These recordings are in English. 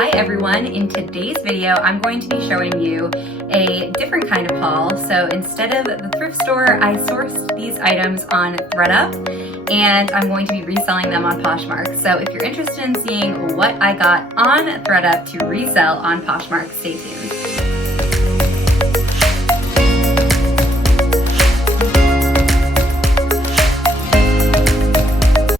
Hi everyone, in today's video I'm going to be showing you a different kind of haul. So instead of the thrift store, I sourced these items on ThredUp and I'm going to be reselling them on Poshmark. So if you're interested in seeing what I got on ThredUp to resell on Poshmark, stay tuned.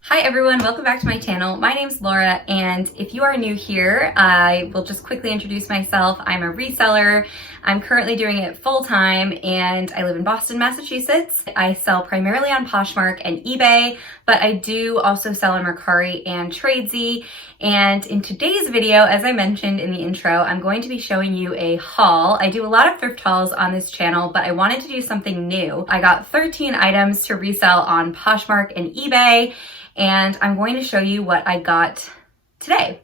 Hi everyone, welcome back to my channel. My name's Laura, and if you are new here, I will just quickly introduce myself. I'm a reseller. I'm currently doing it full-time and I live in Boston, Massachusetts. I sell primarily on Poshmark and eBay, but I do also sell on Mercari and Tradesy. And in today's video, as I mentioned in the intro, I'm going to be showing you a haul. I do a lot of thrift hauls on this channel, but I wanted to do something new. I got 13 items to resell on Poshmark and eBay, and I'm going to show you what I got today.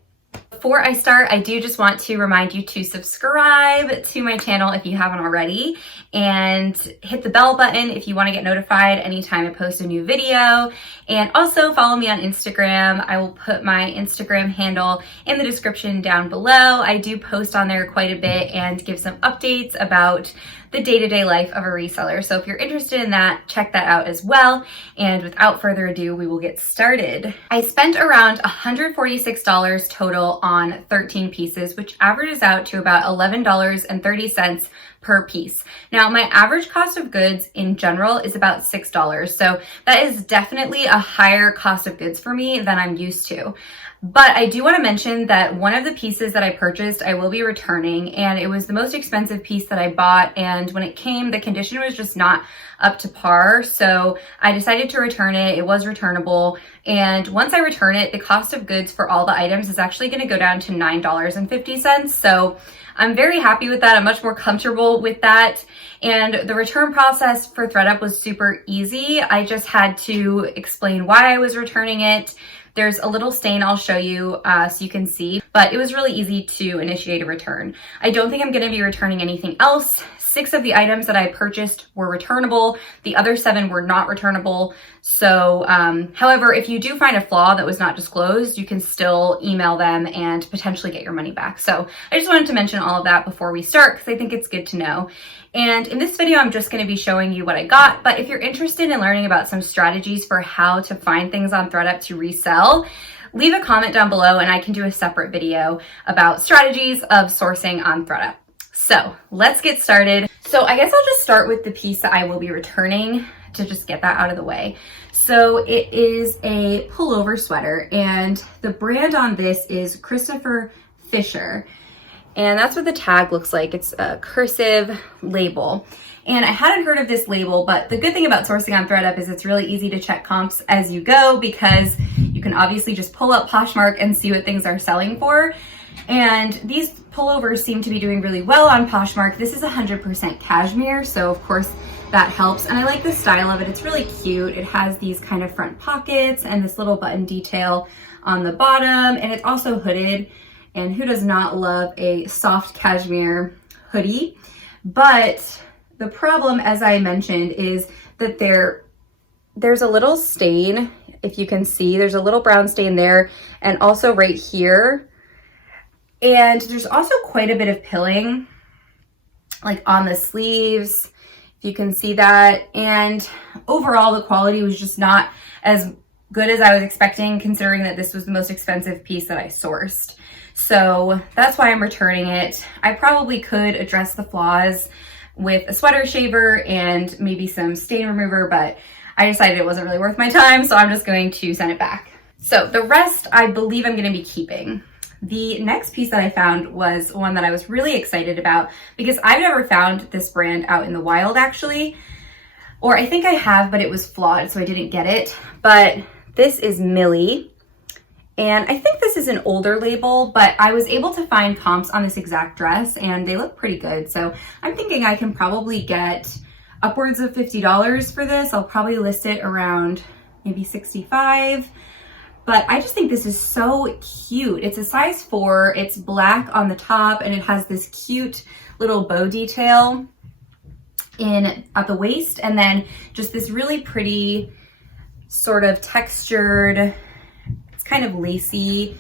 Before I start, I do just want to remind you to subscribe to my channel if you haven't already, and hit the bell button if you want to get notified anytime I post a new video. And also follow me on Instagram. I will put my Instagram handle in the description down below. I do post on there quite a bit and give some updates about the day-to-day life of a reseller. So if you're interested in that, check that out as well. And without further ado, we will get started. I spent around $146 total on 13 pieces, which averages out to about $11.30 per piece. Now, my average cost of goods in general is about $6. So that is definitely a higher cost of goods for me than I'm used to. But I do want to mention that one of the pieces that I purchased, I will be returning, and it was the most expensive piece that I bought. And when it came, the condition was just not up to par. So I decided to return it. It was returnable. And once I return it, the cost of goods for all the items is actually going to go down to $9.50. So I'm very happy with that. I'm much more comfortable with that. And the return process for ThredUp was super easy. I just had to explain why I was returning it. There's a little stain I'll show you so you can see, but it was really easy to initiate a return. I don't think I'm going to be returning anything else. 6 of the items that I purchased were returnable. The other 7 were not returnable. So, however, if you do find a flaw that was not disclosed, you can still email them and potentially get your money back. So I just wanted to mention all of that before we start because I think it's good to know. And in this video, I'm just going to be showing you what I got. But if you're interested in learning about some strategies for how to find things on ThredUp to resell, leave a comment down below and I can do a separate video about strategies of sourcing on ThredUp. So let's get started. So I guess I'll just start with the piece that I will be returning to just get that out of the way. So it is a pullover sweater, and the brand on this is Christopher Fisher. And that's what the tag looks like. It's a cursive label. And I hadn't heard of this label, but the good thing about sourcing on ThredUp is it's really easy to check comps as you go because you can obviously just pull up Poshmark and see what things are selling for. And these pullovers seem to be doing really well on Poshmark. This is 100% cashmere, so of course that helps. And I like the style of it. It's really cute. It has these kind of front pockets and this little button detail on the bottom, and it's also hooded. And who does not love a soft cashmere hoodie? But the problem, as I mentioned, is that there's a little stain. If you can see, there's a little brown stain there, and also right here. And there's also quite a bit of pilling, like on the sleeves, if you can see that. And overall, the quality was just not as good as I was expecting, considering that this was the most expensive piece that I sourced. So that's why I'm returning it. I probably could address the flaws with a sweater shaver and maybe some stain remover, but I decided it wasn't really worth my time, so I'm just going to send it back. So the rest, I believe I'm going to be keeping. The next piece that I found was one that I was really excited about because I've never found this brand out in the wild, actually. Or I think I have, but it was flawed, so I didn't get it. But this is Millie. And I think this is an older label, but I was able to find comps on this exact dress and they look pretty good. So I'm thinking I can probably get upwards of $50 for this. I'll probably list it around maybe $65. But I just think this is so cute. It's a size 4, it's black on the top, and it has this cute little bow detail at the waist, and then just this really pretty sort of textured, it's kind of lacy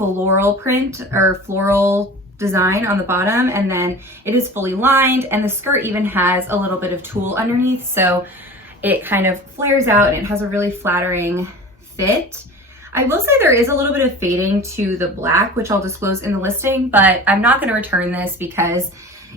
floral print or floral design on the bottom, and then it is fully lined, and the skirt even has a little bit of tulle underneath, so it kind of flares out and it has a really flattering fit. I will say there is a little bit of fading to the black, which I'll disclose in the listing, but I'm not gonna return this because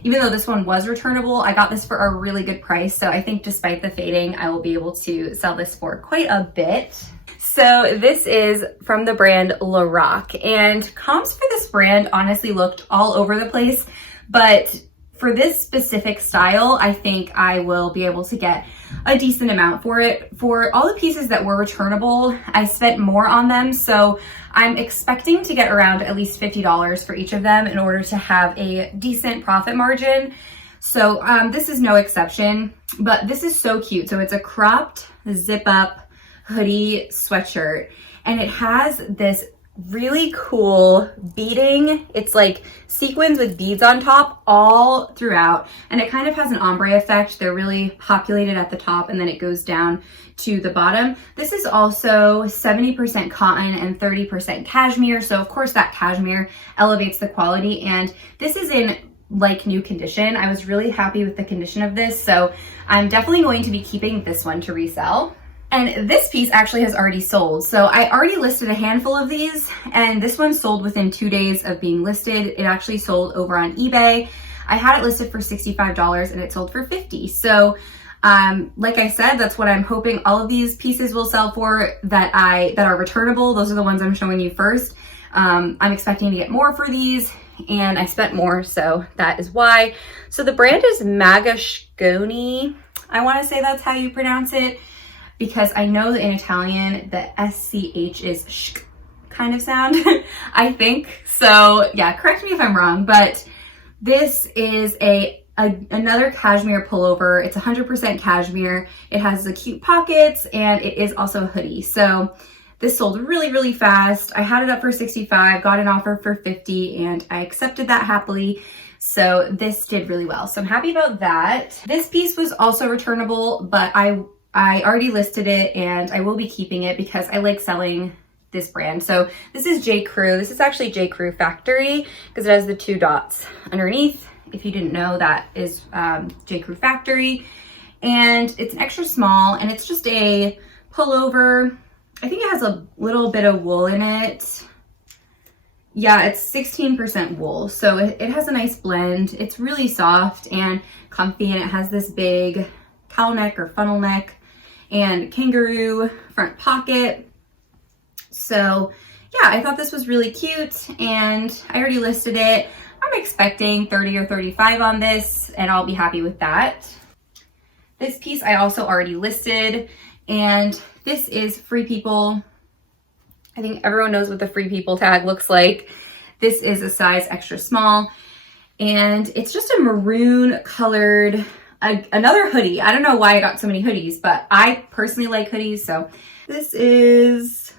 even though this one was returnable, I got this for a really good price. So I think despite the fading, I will be able to sell this for quite a bit. So this is from the brand Lorac, and comps for this brand honestly looked all over the place, but for this specific style, I think I will be able to get a decent amount for it. For all the pieces that were returnable, I spent more on them, so I'm expecting to get around at least $50 for each of them in order to have a decent profit margin. So this is no exception, but this is so cute. So it's a cropped zip up hoodie sweatshirt, and it has this really cool beading. It's like sequins with beads on top all throughout, and it kind of has an ombre effect. They're really populated at the top and then it goes down to the bottom. This is also 70% cotton and 30% cashmere, so of course that cashmere elevates the quality, and this is in like new condition. I was really happy with the condition of this, so I'm definitely going to be keeping this one to resell. And this piece actually has already sold. So I already listed a handful of these, and this one sold within 2 days of being listed. It actually sold over on eBay. I had it listed for $65 and it sold for $50. So like I said, that's what I'm hoping all of these pieces will sell for that are returnable. Those are the ones I'm showing you first. I'm expecting to get more for these, and I spent more, so that is why. So the brand is Magasconi. I want to say that's how you pronounce it, because I know that in Italian, the SCH is sh kind of sound, I think. So yeah, correct me if I'm wrong, but this is another cashmere pullover. It's 100% cashmere. It has the cute pockets, and it is also a hoodie. So this sold really, really fast. I had it up for 65, got an offer for 50, and I accepted that happily. So this did really well. So I'm happy about that. This piece was also returnable, but I already listed it and I will be keeping it because I like selling this brand. So this is J. Crew. This is actually J. Crew Factory because it has the 2 dots underneath. If you didn't know, that is J. Crew Factory. And it's an extra small, and it's just a pullover. I think it has a little bit of wool in it. Yeah, it's 16% wool. So it has a nice blend. It's really soft and comfy, and it has this big cowl neck or funnel neck and kangaroo front pocket. So yeah, I thought this was really cute, and I already listed it. I'm expecting 30 or 35 on this, and I'll be happy with that. This piece I also already listed, and this is Free People. I think everyone knows what the Free People tag looks like. This is a size extra small, and it's just a maroon colored another hoodie. I don't know why I got so many hoodies, but I personally like hoodies. So this is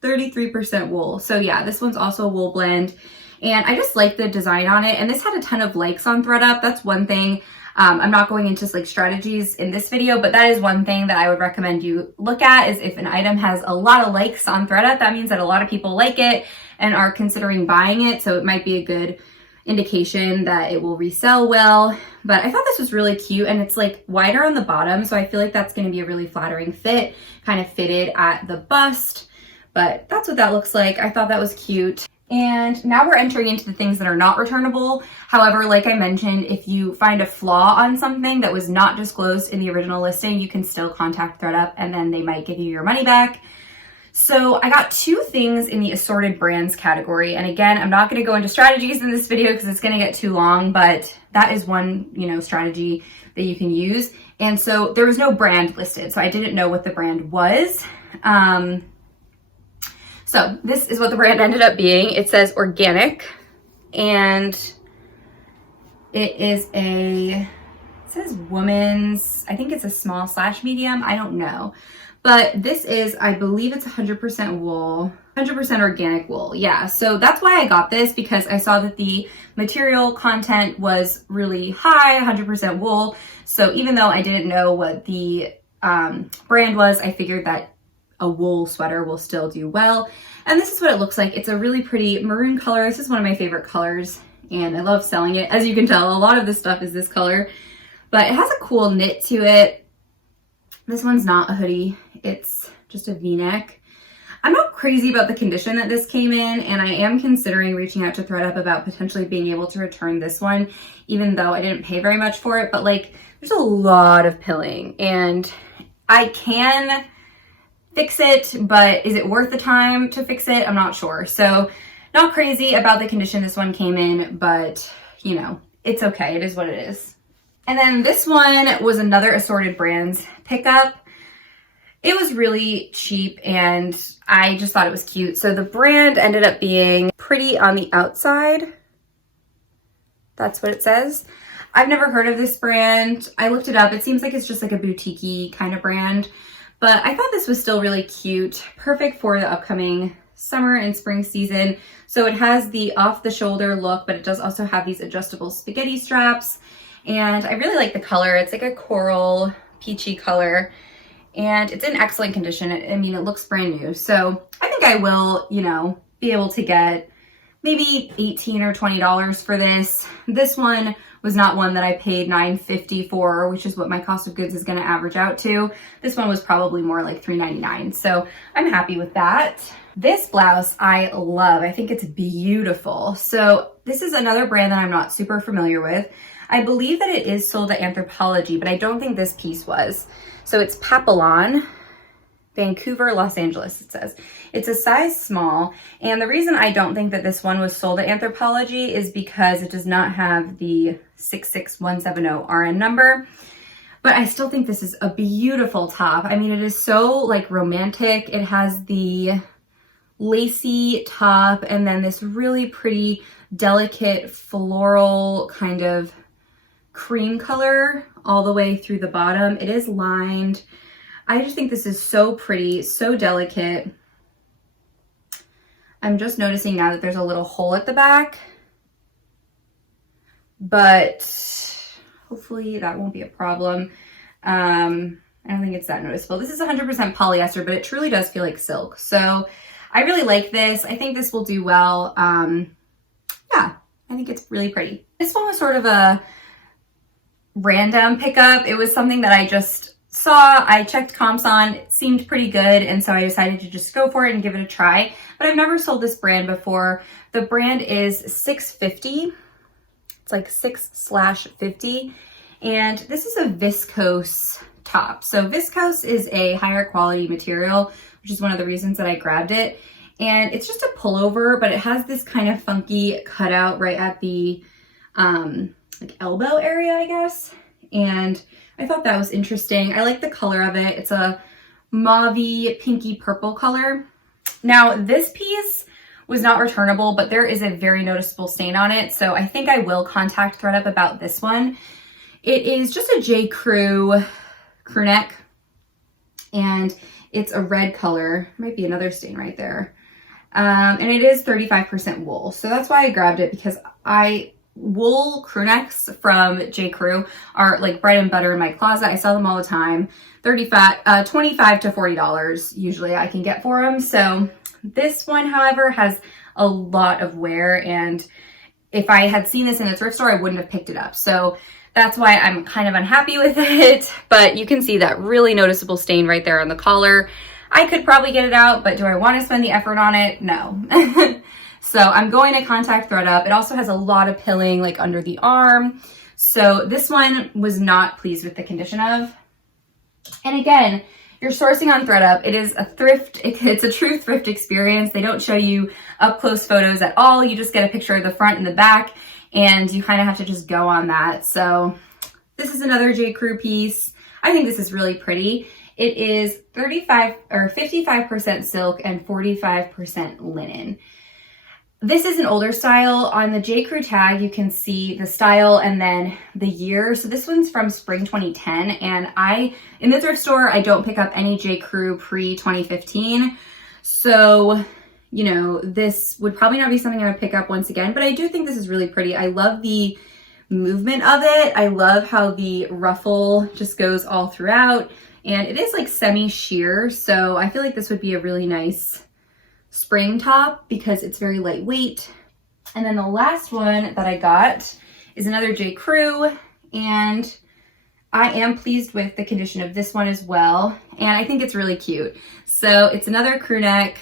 33% wool. So yeah, this one's also a wool blend, and I just like the design on it. And this had a ton of likes on ThredUp. That's one thing. I'm not going into like strategies in this video, but that is one thing that I would recommend you look at, is if an item has a lot of likes on ThredUp, that means that a lot of people like it and are considering buying it. So it might be a good indication that it will resell well. But I thought this was really cute, and it's like wider on the bottom, so I feel like that's going to be a really flattering fit, kind of fitted at the bust. But that's what that looks like. I thought that was cute. And now we're entering into the things that are not returnable. However, like I mentioned, if you find a flaw on something that was not disclosed in the original listing, you can still contact ThredUp, and then they might give you your money back. So I got 2 things in the assorted brands category. And again, I'm not going to go into strategies in this video because it's going to get too long, but that is one, strategy that you can use. And so there was no brand listed, so I didn't know what the brand was. So this is what the brand ended up being. It says organic, and it says women's, I think it's a small / medium. I don't know. But this is, I believe it's 100% wool, 100% organic wool. Yeah, so that's why I got this, because I saw that the material content was really high, 100% wool. So even though I didn't know what the brand was, I figured that a wool sweater will still do well. And this is what it looks like. It's a really pretty maroon color. This is one of my favorite colors and I love selling it. As you can tell, a lot of this stuff is this color, but it has a cool knit to it. This one's not a hoodie. It's just a V-neck. I'm not crazy about the condition that this came in, and I am considering reaching out to ThredUp about potentially being able to return this one, even though I didn't pay very much for it. But like, there's a lot of pilling and I can fix it, but is it worth the time to fix it? I'm not sure. So not crazy about the condition this one came in, but you know, it's okay. It is what it is. And then this one was another assorted brands pickup. It was really cheap and I just thought it was cute. So the brand ended up being Pretty on the Outside. That's what it says. I've never heard of this brand. I looked it up. It seems like it's just like a boutique-y kind of brand, but I thought this was still really cute. Perfect for the upcoming summer and spring season. So it has the off the shoulder look, but it does also have these adjustable spaghetti straps. And I really like the color. It's like a coral peachy color. And it's in excellent condition. I mean, it looks brand new. So I think I will, you know, be able to get maybe $18 or $20 for this. This one was not one that I paid $9.50 for, which is what my cost of goods is going to average out to. This one was probably more like $3.99. So I'm happy with that. This blouse I love. I think it's beautiful. So this is another brand that I'm not super familiar with. I believe that it is sold at Anthropologie, but I don't think this piece was. So it's Papillon, Vancouver, Los Angeles, it says. It's a size small, and the reason I don't think that this one was sold at Anthropologie is because it does not have the 66170 RN number, but I still think this is a beautiful top. I mean, it is so like romantic. It has the lacy top and then this really pretty, delicate floral kind of cream color all the way through the bottom. It is lined. I just think this is so pretty, so delicate. I'm just noticing now that there's a little hole at the back, but hopefully that won't be a problem. I don't think it's that noticeable. This is 100% polyester, but it truly does feel like silk. So I really like this. I think this will do well. Yeah, I think it's really pretty. This one was sort of a random pickup. It was something that I just saw, I checked comps on, it seemed pretty good, and so I decided to just go for it and give it a try. But I've never sold this brand before. The brand is $6.50. It's like 6/50. And this is a viscose top. So viscose is a higher quality material, which is one of the reasons that I grabbed it. And it's just a pullover, but it has this kind of funky cutout right at the like elbow area, I guess. And I thought that was interesting. I like the color of it. It's a mauvey, pinky purple color. Now this piece was not returnable, but there is a very noticeable stain on it. So I think I will contact ThredUp about this one. It is just a J. Crew crew neck, and it's a red color. Might be another stain right there. And it is 35% wool. So that's why I grabbed it, because wool crew necks from J. Crew are like bread and butter in my closet. I sell them all the time. $25 to $40 usually I can get for them. So this one, however, has a lot of wear, and if I had seen this in a thrift store, I wouldn't have picked it up. So that's why I'm kind of unhappy with it, but you can see that really noticeable stain right there on the collar. I could probably get it out, but do I want to spend the effort on it? No. So I'm going to contact ThredUp. It also has a lot of pilling like under the arm. So this one was not pleased with the condition of. And again, you're sourcing on ThredUp. It is a thrift, it's a true thrift experience. They don't show you up close photos at all. You just get a picture of the front and the back, and you kind of have to just go on that. So this is another J. Crew piece. I think this is really pretty. It is 55% silk and 45% linen. This is an older style. On the J. Crew tag, you can see the style and then the year. So this one's from spring 2010. And in the thrift store, I don't pick up any J. Crew pre-2015. So, you know, this would probably not be something I would pick up once again, but I do think this is really pretty. I love the movement of it. I love how the ruffle just goes all throughout, and it is like semi-sheer, so I feel like this would be a really nice spring top because it's very lightweight. And then the last one that I got is another J. Crew, and I am pleased with the condition of this one as well, and I think it's really cute. So it's another crew neck,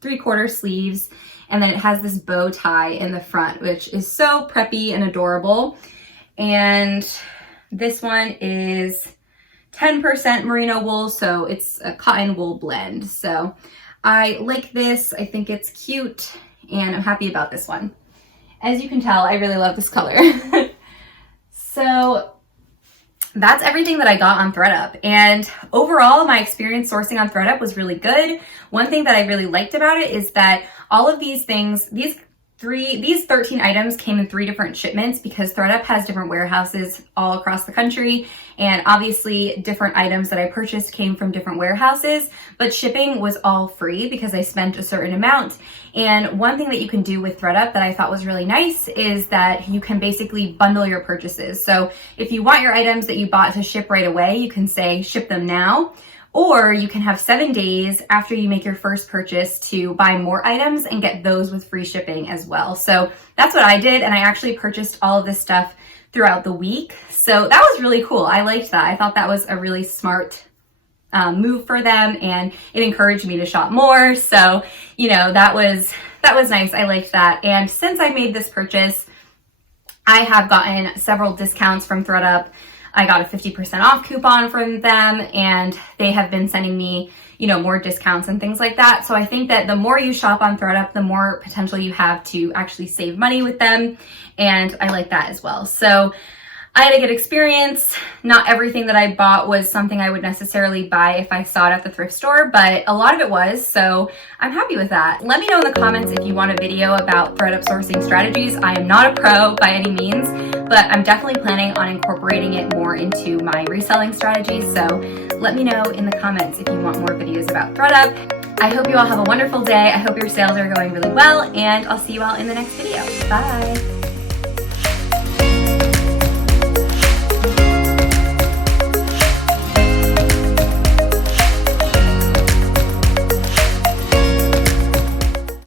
3/4 sleeves, and then it has this bow tie in the front, which is so preppy and adorable. And this one is 10% merino wool, so it's a cotton wool blend. So I like this, I think it's cute, and I'm happy about this one. As you can tell, I really love this color. So that's everything that I got on ThredUp. And overall, my experience sourcing on ThredUp was really good. One thing that I really liked about it is that all of these things, these 13 items came in 3 different shipments because ThredUp has different warehouses all across the country. And obviously different items that I purchased came from different warehouses, but shipping was all free because I spent a certain amount. And one thing that you can do with ThredUp that I thought was really nice is that you can basically bundle your purchases. So if you want your items that you bought to ship right away, you can say ship them now. Or you can have 7 days after you make your first purchase to buy more items and get those with free shipping as well. So that's what I did, and I actually purchased all of this stuff throughout the week. So that was really cool. I liked that. I thought that was a really smart move for them, and it encouraged me to shop more. So, you know, that was nice. I liked that. And since I made this purchase, I have gotten several discounts from ThredUp. I got a 50% off coupon from them, and they have been sending me, you know, more discounts and things like that. So I think that the more you shop on ThredUp, the more potential you have to actually save money with them. And I like that as well. So I had a good experience. Not everything that I bought was something I would necessarily buy if I saw it at the thrift store, but a lot of it was, so I'm happy with that. Let me know in the comments if you want a video about ThredUp sourcing strategies. I am not a pro by any means, but I'm definitely planning on incorporating it more into my reselling strategies, so let me know in the comments if you want more videos about ThredUp. I hope you all have a wonderful day. I hope your sales are going really well, and I'll see you all in the next video. Bye!